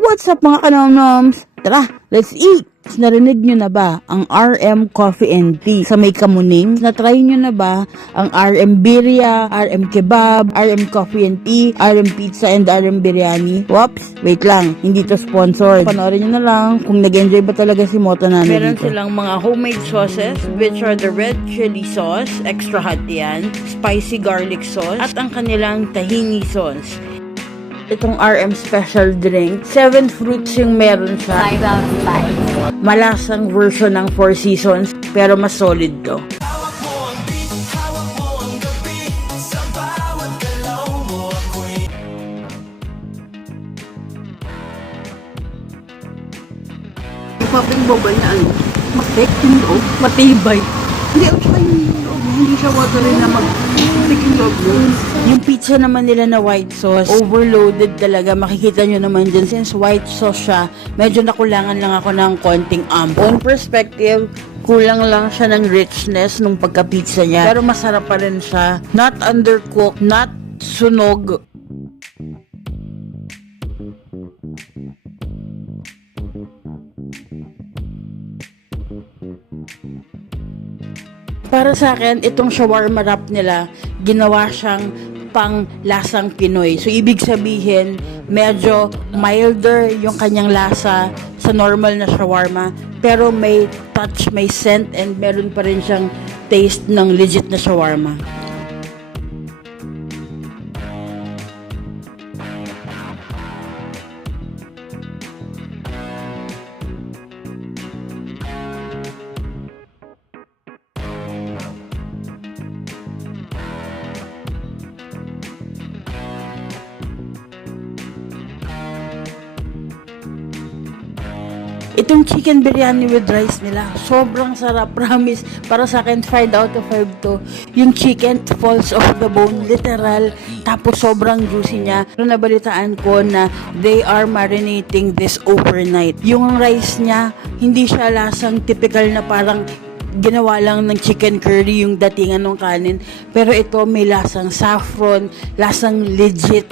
What's up mga kanomnoms? Tara, let's eat! Narinig nyo na ba ang RM Coffee and Tea sa may Kamuning? Na-try nyo na ba ang RM Birria, RM Kebab, RM Coffee and Tea, RM Pizza and RM Biryani? Whoops, wait lang, hindi to sponsored. Panoorin nyo na lang kung nag-enjoy ba talaga si Moto Nana Meron dito. silang mga homemade sauces, which are the red chili sauce, extra hot yan, spicy garlic sauce, at ang kanilang tahini sauce. Itong RM Special Drink, 7 fruits yung meron siya. 5 out of 5. Malasang version ng Four Seasons, pero mas solid to. Popping boba niya ano, mag-take yung loob, matibay. Hindi, tsaka yung loob, hindi siya watery na mag-take yung loob yun. Yung pizza naman nila na white sauce, overloaded talaga. Makikita nyo naman dyan. Since white sauce siya, medyo nakulangan lang ako ng konting On perspective, kulang lang siya ng richness nung pagka-pizza niya. Pero masarap pa rin siya. Not undercooked, not sunog. Para sa akin, itong shawarma wrap nila, ginawa siyang pang lasang Pinoy. So, ibig sabihin, medyo milder yung kanyang lasa sa normal na shawarma. Pero may touch, may scent, and meron pa rin siyang taste ng legit na shawarma. Itong chicken biryani with rice nila, sobrang sarap, promise. Para sa akin, 5 out of 5 to. Yung chicken falls off the bone, literal. Tapos sobrang juicy niya. Pero nabalitaan ko na they are marinating this overnight. Yung rice niya, hindi siya lasang typical na parang ginawa lang ng chicken curry yung datingan ng kanin. Pero ito may lasang saffron, lasang legit.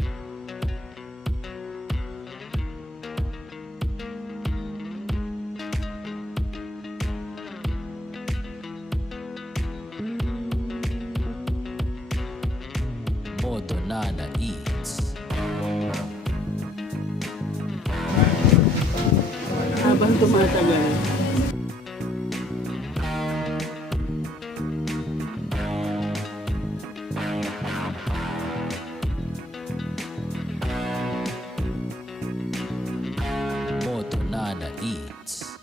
Moto Nana Eats. Habang tumatagal. Moto Nana Eats.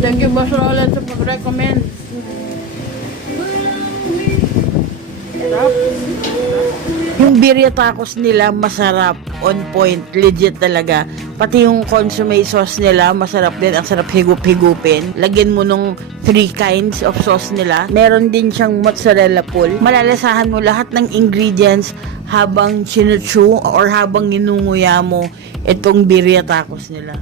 Thank you, Boss Roland, sa pag-recommend. Sarap. Yung birria tacos nila, masarap. On point. Legit talaga. Pati yung consomme sauce nila, masarap din. Ang sarap higup-higupin. Lagyan mo nung 3 kinds of sauce nila. Meron din siyang mozzarella pool. Malalasahan mo lahat ng ingredients habang chinuchu or habang ninunguya mo itong birria tacos nila.